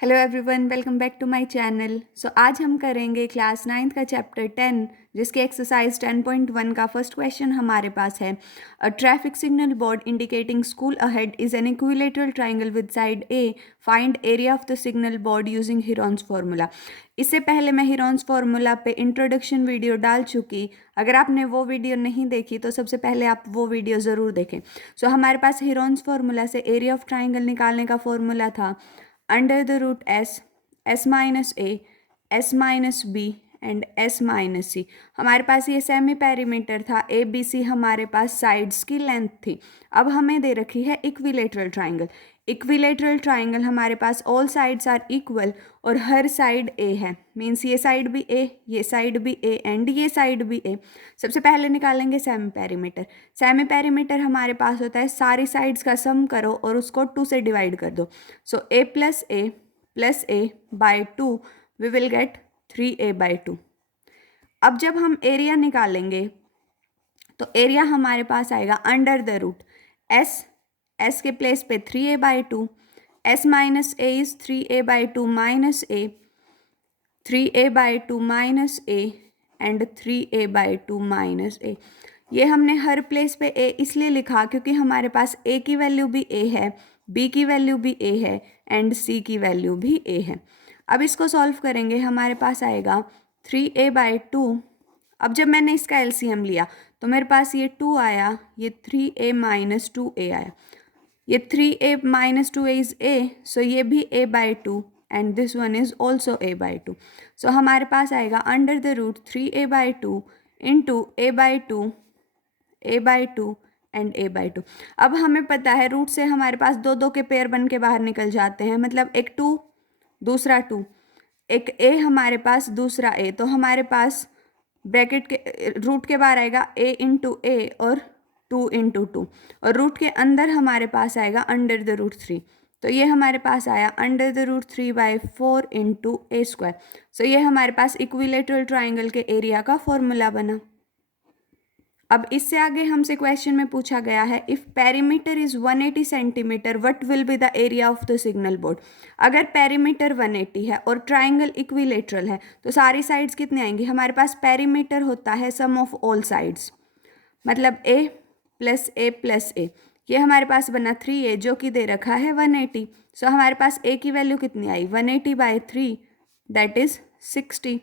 Hello everyone, welcome back to my channel. आज हम करेंगे क्लास 9th का चैप्टर 10, जिसके एक्सरसाइज 10.1 का फर्स्ट क्वेश्चन हमारे पास है। A traffic signal board indicating school ahead is an equilateral triangle with side A. Find area of the signal board using Heron's formula. इससे पहले मैं हिरॉन्स फार्मूला पे इंट्रोडक्शन वीडियो डाल चुकी। अगर आपने वो वीडियो नहीं देखी तो सबसे पहले आप वो वीडियो ज़रूर देखें। हमारे पास हिरॉन्स फार्मूला से एरिया ऑफ ट्राइंगल निकालने का फॉर्मूला था under the root S minus A, S minus B and S minus C. हमारे पास ये सेमी पेरीमीटर था, ए बी सी हमारे पास साइड्स की लेंथ थी। अब हमें दे रखी है इक्विलेटरल ट्राइंगल। इक्विलेटरल ट्राइंगल हमारे पास ऑल साइड्स आर इक्वल और हर साइड ए है, मीन्स ये साइड भी ए, ये साइड भी ए एंड ये साइड भी ए। सबसे पहले निकालेंगे सेमी पेरीमीटर। सेमी पेरीमीटर हमारे पास होता है सारी साइड्स का सम करो और उसको 2 से डिवाइड कर दो। A plus A by 2 we will get 3a/2। अब जब हम एरिया निकालेंगे तो एरिया हमारे पास आएगा अंडर द रूट एस के प्लेस पे 3a/2, S minus A is 3a/2 minus A, 3a/2 minus A and 3a/2 minus A. ये हमने हर प्लेस पे ए इसलिए लिखा क्योंकि हमारे पास ए की वैल्यू भी ए है, बी की वैल्यू भी ए है एंड सी की वैल्यू भी ए है। अब इसको सॉल्व करेंगे, हमारे पास आएगा 3a/2। अब जब मैंने इसका एलसीएम लिया तो मेरे पास ये 2 आया, ये 3a माइनस 2a आया, ये 3a minus 2a is a, सो ये भी a/2 and this one is also a/2। So हमारे पास आएगा under the root 3a/2 into a/2 and a/2। अब हमें पता है रूट से हमारे पास दो दो के पेयर बन के बाहर निकल जाते हैं, मतलब एक 2 दूसरा 2, एक a हमारे पास दूसरा a, तो हमारे पास ब्रैकेट के रूट के बाहर आएगा a इंटू ए और 2 इंटू 2, और रूट के अंदर हमारे पास आएगा अंडर द रूट 3। तो ये हमारे पास आया under the root 3/4 into A square. So ये हमारे पास इक्विलेटरल ट्राइंगल के एरिया का फॉर्मूला बना। अब इससे आगे हमसे क्वेश्चन में पूछा गया है, if perimeter is 180 centimetre what will be the area of the signal board. अगर पेरीमीटर 180 है और ट्राइंगल इक्विलेटरल है तो सारी साइड्स कितने आएंगी। हमारे पास पेरीमीटर होता है सम ऑफ ऑल साइड्स, मतलब प्लस ए। ये हमारे पास बना 3a जो कि दे रखा है 180। सो हमारे पास a की वैल्यू कितनी आई 180/3, दैट इज 60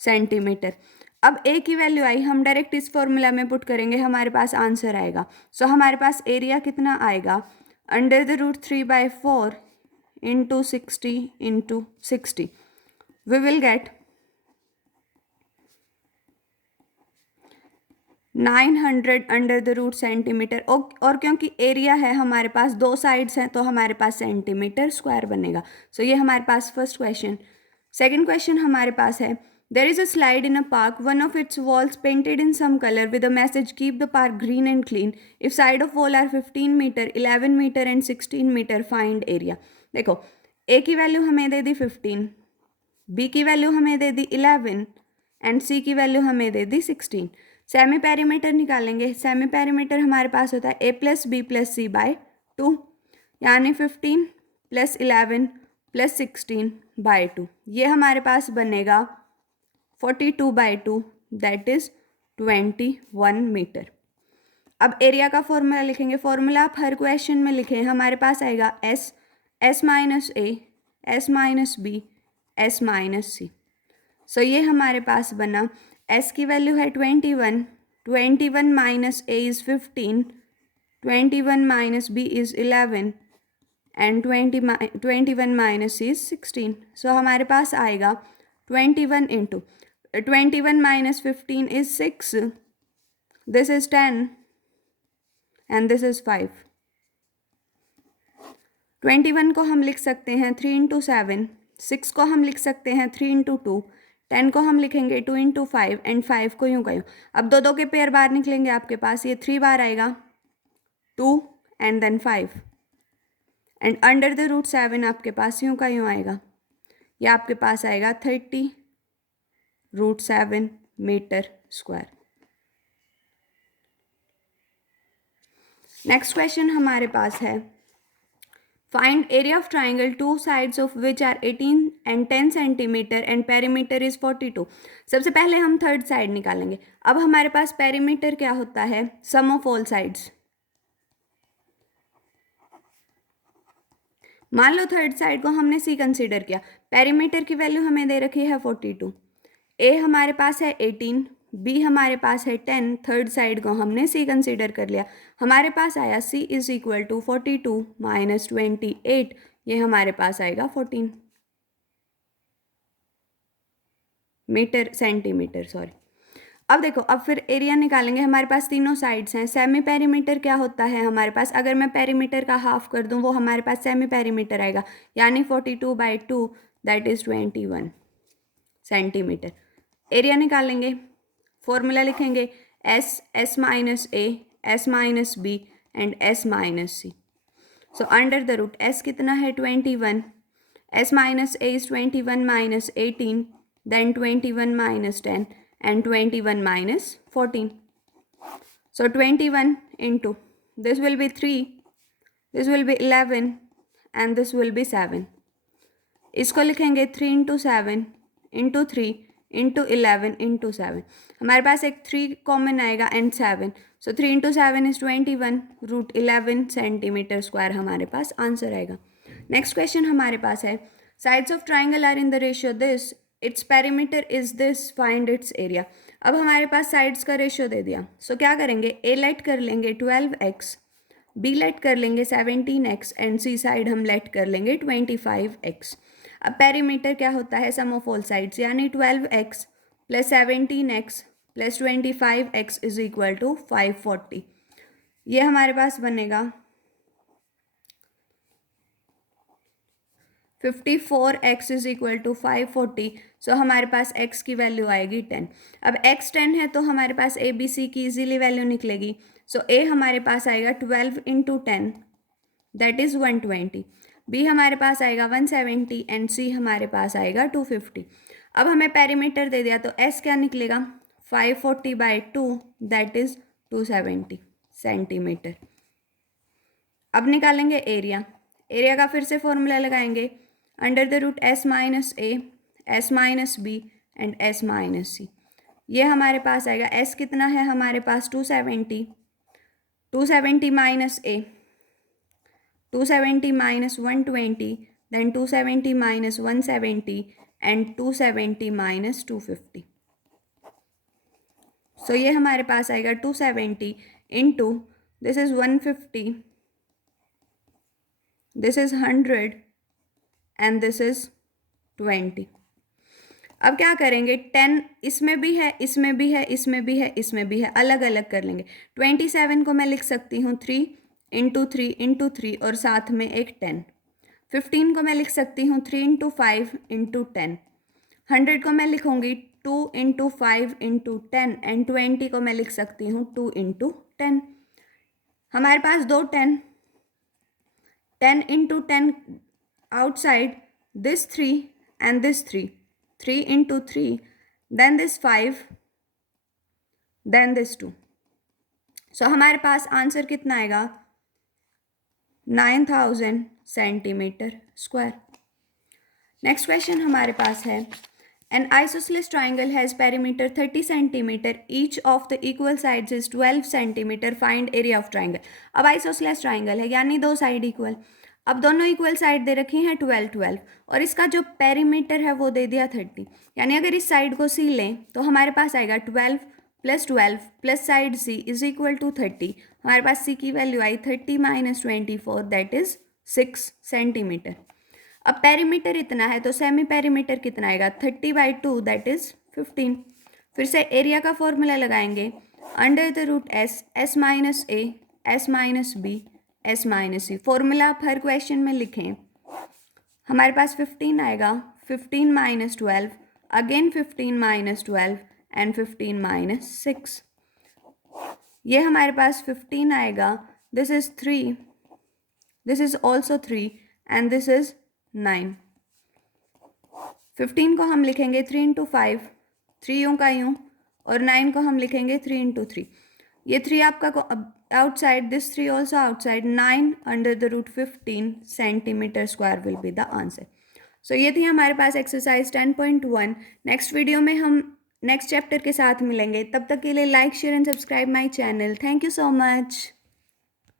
सेंटीमीटर। अब a की वैल्यू आई, हम डायरेक्ट इस फॉर्मूला में पुट करेंगे, हमारे पास आंसर आएगा। सो हमारे पास एरिया कितना आएगा under the root 3/4 into 60 we will get 900 under the root centimetre. और क्योंकि एरिया है हमारे पास दो साइड्स हैं तो हमारे पास सेंटीमीटर स्क्वायर बनेगा। सो ये हमारे पास फर्स्ट क्वेश्चन। सेकंड क्वेश्चन हमारे पास है, there is a slide in a park, one of its walls painted in some colour with a message keep the park green and clean, if side of wall are 15 metre 11 metre and 16 metre find area. देखो A की value हमें दे दी 15, B की value हमें दे दी 11 and सी की value हमें दे दी 16। सेमी पेरीमीटर निकालेंगे। सेमी पेरीमीटर हमारे पास होता है a plus B plus C by 2, यानी 15 प्लस 11 प्लस 16/2। ये हमारे पास बनेगा 42/2, दैट इज 21 मीटर। अब एरिया का फॉर्मूला लिखेंगे। फॉर्मूला आप हर क्वेश्चन में लिखें। हमारे पास आएगा S minus A, S minus B, S minus C. So ये हमारे पास बना, s की वैल्यू है 21 minus a is 15, 21 minus b is 11 and 21 minus c is 16। So हमारे पास आएगा 21 into 21 minus 15 is 6, this is 10 and this is 5। 21 को हम लिख सकते हैं 3 इंटू 7, 6 को हम लिख सकते हैं 3 इंटू 2, 10 को हम लिखेंगे 2 इंटू 5 एंड 5 को यूँ करूँ। अब दो दो के पेयर बाहर निकलेंगे, आपके पास ये 3 बार आएगा, 2 and then 5 and under the root 7 आपके पास यूँ का यूँ आएगा। ये आपके पास आएगा 30√7 मीटर स्क्वायर। नेक्स्ट क्वेश्चन हमारे पास है, find area of triangle two sides of which are 18 and 10 centimetre and perimeter is 42। सबसे पहले हम थर्ड साइड निकालेंगे। अब हमारे पास पेरीमीटर क्या होता है, सम ऑफ ऑल साइड्स। मान लो थर्ड साइड को हमने सी कंसीडर किया, पेरीमीटर की वैल्यू हमें दे रखी है 42, ए हमारे पास है 18, बी हमारे पास है 10, थर्ड साइड को हमने सी कंसीडर कर लिया, हमारे पास आया सी इज इक्वल टू 42 माइनस 28, ये हमारे पास आएगा 14 मीटर सेंटीमीटर सॉरी। अब देखो, अब फिर एरिया निकालेंगे। हमारे पास तीनों साइड्स हैं। सेमी पेरीमीटर क्या होता है हमारे पास, अगर मैं पेरीमीटर का हाफ कर दूं वो हमारे पास सेमी पेरीमीटर आएगा, यानी 42/2 दैट इज 21 सेंटीमीटर। एरिया निकालेंगे, फॉर्मूला लिखेंगे S minus A, S minus B and S minus C. So under the root S कितना है 21, S minus A is 21 minus 18, then 21 minus 10 and 21 minus 14. So 21 into, this will be 3, this will be 11 and this will be 7. इसको लिखेंगे 3 into 7 into 3 into 11 into 7। हमारे पास एक 3 common आएगा and 7, so 3 into 7 is 21 root 11 centimetre square हमारे पास answer आएगा। Next question हमारे पास है, sides of triangle are in the ratio this, its perimeter is this, find its area. अब हमारे पास साइड्स का रेशियो दे दिया, सो क्या करेंगे, ए लेट कर लेंगे 12x, बी लेट कर लेंगे 17x एंड सी साइड हम लेट कर लेंगे 25x। अब पेरीमीटर क्या होता है, सम ऑफ ऑल साइड्स, यानी 12x plus 17x plus 25x is equal to 540। ये हमारे पास बनेगा 54x इज इक्वल टू 540। सो हमारे पास x की वैल्यू आएगी 10। अब x 10 है तो हमारे पास ए बी सी की इजीली वैल्यू निकलेगी। सो a हमारे पास आएगा 12 इंटू 10 दैट इज़ 120, b हमारे पास आएगा 170 एंड c हमारे पास आएगा 250। अब हमें पेरीमीटर दे दिया तो s क्या निकलेगा, 540/2 दैट इज़ 270 सेंटीमीटर। अब निकालेंगे एरिया। एरिया का फिर से फॉर्मूला लगाएंगे, under the root S minus A, S minus B and S minus C. ये हमारे पास आएगा, एस कितना है हमारे पास 270, 270 minus A, 270 minus 120, then 270 minus 170 and 270 minus 250। So ये हमारे पास आएगा 270 into, this is 150, this is 100 and this is 20। अब क्या करेंगे, 10 इसमें भी है, इसमें भी है, इसमें भी है, इसमें भी है, अलग अलग कर लेंगे। 27 को मैं लिख सकती हूँ 3 इंटू 3 इंटू 3 और साथ में एक 10। 15 को मैं लिख सकती हूँ 3 इंटू 5 इंटू 10। 100 को मैं लिखूँगी 2 इंटू 5 इंटू 10 एंड 20 को मैं लिख सकती हूँ 2 इंटू 10। हमारे पास दो 10, 10 into 10 outside, this 3 and this 3, 3 into 3, then this 5, then this 2। सो हमारे पास आंसर कितना आएगा, 9000 सेंटीमीटर स्क्वायर। नेक्स्ट क्वेश्चन हमारे पास है, N isosceles triangle has perimeter 30 centimetre, each of the equal sides is 12 centimetre, find area of triangle. अब isosceles triangle है यानी दो साइड इक्वल, अब दोनों इक्वल साइड दे रखी हैं 12 12 और इसका जो पेरीमीटर है वो दे दिया 30, यानी अगर इस साइड को सी लें तो हमारे पास आएगा 12 plus side C is equal to 30। हमारे पास सी की वैल्यू आई 30 माइनस 24 दैट इज 6 सेंटीमीटर। अब पेरीमीटर इतना है तो सेमी पेरीमीटर कितना आएगा, 30/2 दैट इज 15। फिर से एरिया का फॉर्मूला लगाएंगे, under the root S, S minus A, S minus B, S minus C. Formula आप हर क्वेश्चन में लिखें। हमारे पास 15 आएगा, 15 minus 12, again 15 minus 12 and 15 minus 6। ये हमारे पास 15 आएगा, this is 3, this is also 3 and this is 9। 15 को हम लिखेंगे 3 इंटू 5, 3 यूँ का यूँ, और 9 को हम लिखेंगे 3 इंटू 3। ये 3 आपका outside, this 3 also outside, 9 under the root 15 centimeter square will be the answer. So ये थी हमारे पास एक्सरसाइज 10.1. नेक्स्ट वीडियो में हम नेक्स्ट चैप्टर के साथ मिलेंगे. तब तक के लिए like share and subscribe my channel. Thank you so much.